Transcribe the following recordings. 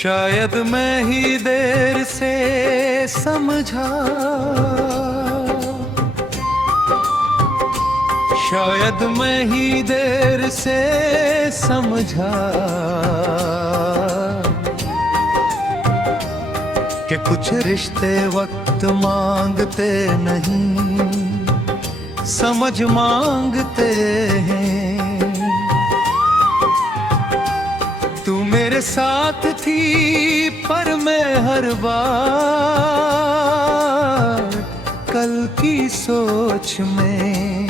शायद मैं ही देर से समझा, शायद मैं ही देर से समझा कि कुछ रिश्ते वक्त मांगते नहीं, समझ मांगते हैं। तू मेरे साथ थी पर मैं हर बार कल की सोच में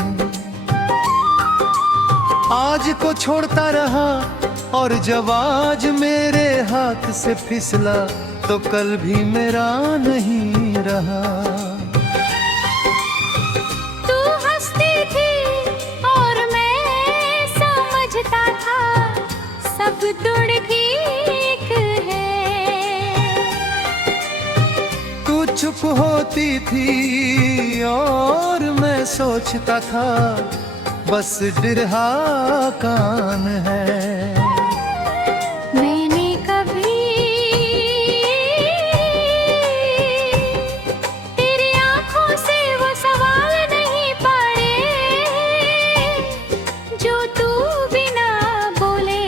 आज को छोड़ता रहा, और जब आज मेरे हाथ से फिसला तो कल भी मेरा नहीं रहा। तू हंसती थी और मैं समझता था सब दुड़ ठीक है। तू चुप होती थी और मैं सोचता था बस डिरहा कान है। मैंने कभी तेरी आंखों से वो सवाल नहीं पढ़े जो तू बिना बोले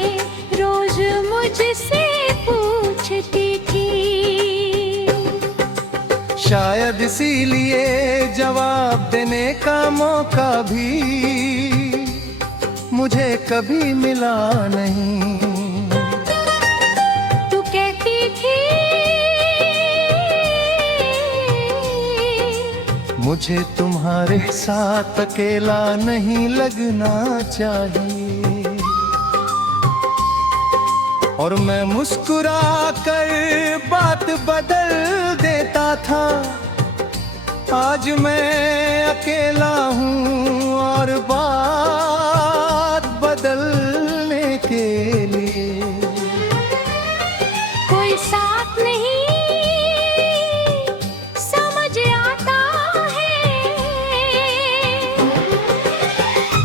रोज मुझसे पूछती थी। शायद इसीलिए जवाब देने का मौका भी मुझे कभी मिला नहीं। तू कहती थी मुझे तुम्हारे साथ अकेला नहीं लगना चाहिए, और मैं मुस्कुरा कर बात बदल देता था। आज मैं अकेला हूँ और बात बदलने के लिए कोई साथ नहीं समझ आता है।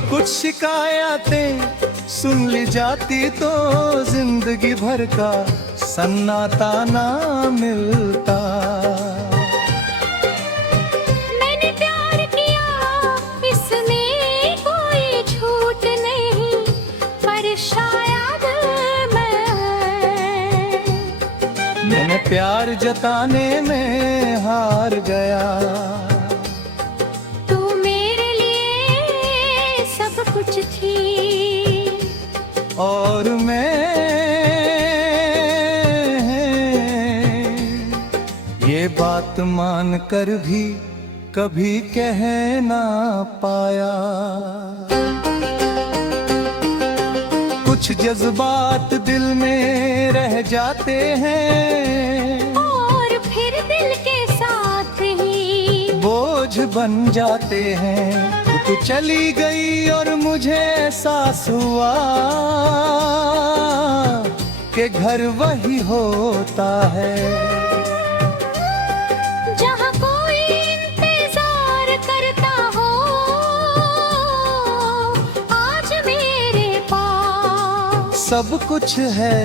कुछ शिकायतें सुन ली जाती तो जिंदगी भर का सन्नाटा ना मिलता। मैंने प्यार किया इसमें कोई झूठ नहीं, पर शायद मैंने प्यार जताने में हार गया। तू मेरे लिए सब कुछ थी और मैं ये बात मान कर भी कभी कह ना पाया। कुछ जज्बात दिल में रह जाते हैं और फिर दिल के साथ ही बोझ बन जाते हैं। तू चली गई और मुझे एहसास हुआ कि घर वही होता है जहाँ कोई इंतजार करता हो। आज मेरे पास सब कुछ है,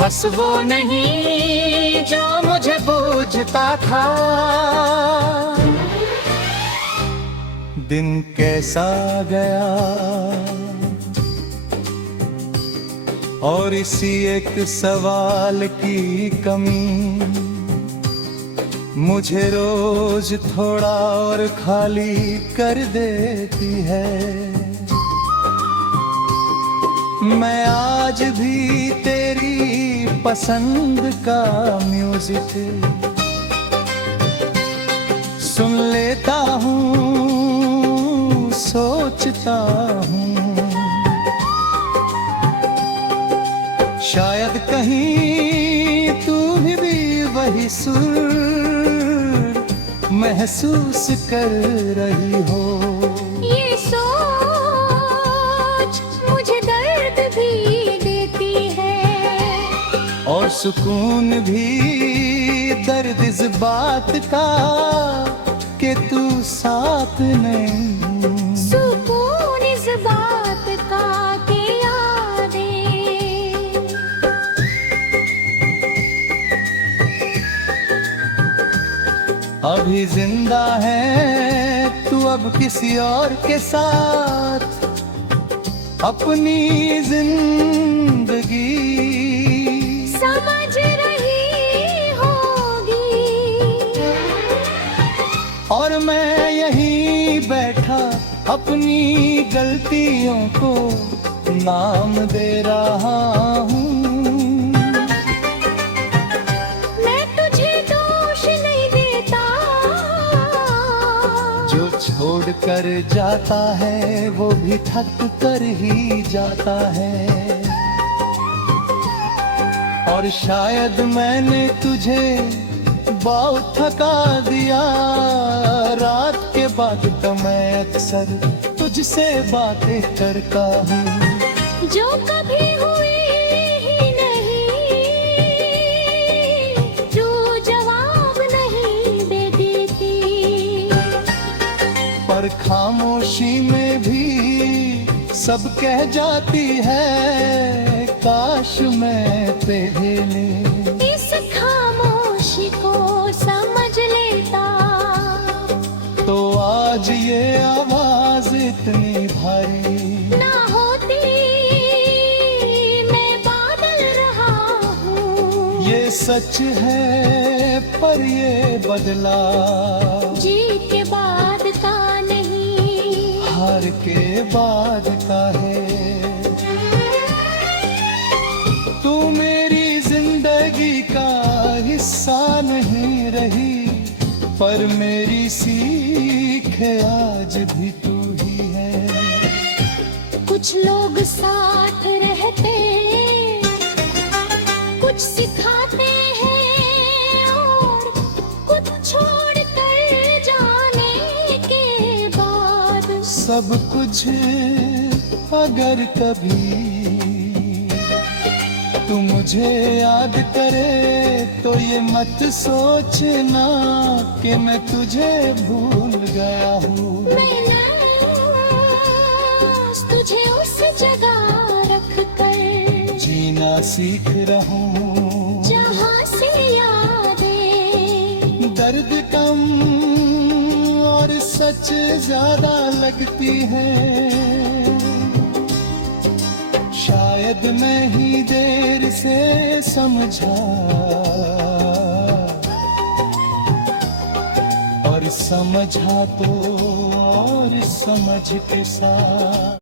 बस वो नहीं जो मुझे बूझता था। दिन कैसा गया और इसी एक सवाल की कमी मुझे रोज थोड़ा और खाली कर देती है। मैं आज भी तेरी पसंद का म्यूजिक सुन लेता हूँ, सोचता हूँ शायद कहीं तू भी वही सुर महसूस कर रही हो। ये सोच मुझे दर्द भी देती है और सुकून भी दर्द इस बात का कि तू साथ नहीं। सुकून इस बात का कि यादें भी जिंदा है तू अब किसी और के साथ अपनी जिंदगी समझ रही होगी। और मैं यहीं बैठा अपनी गलतियों को नाम दे रहा हूँ। मैं तुझे दोष नहीं देता, जो छोड़ कर जाता है वो भी थक कर ही जाता है। और शायद मैंने तुझे बहुत थका दिया, रात के बाद तो मैं अक्सर तुझसे बातें करता हूँ जो कभी हुई ही नहीं, जो जवाब नहीं देती थी। पर खामोशी में भी सब कह जाती है, काश मैं पहले इस खामोशी को समझ लेता, तो आज ये आवाज इतनी भारी ना होती। मैं बादल रहा हूँ, ये सच है पर ये बदला जीत के बाद का नहीं, हार के बाद का है। तू मेरी जिंदगी का हिस्सा नहीं रही, पर मेरी सीख आज भी तू ही है। कुछ लोग साथ रहते, कुछ सिखाते हैं, और कुछ छोड़ कर जाने के बाद सब कुछ अगर कभी तू मुझे याद करे, तो ये मत सोचना कि मैं तुझे भूल गया हूँ। मैं लाश तुझे उस जगह रख कर जीना सीख रहूं, जहाँ से यादें दर्द कम और सच ज्यादा लगती है। शायद मैं ही देर से समझा, और समझा तो और समझ के साथ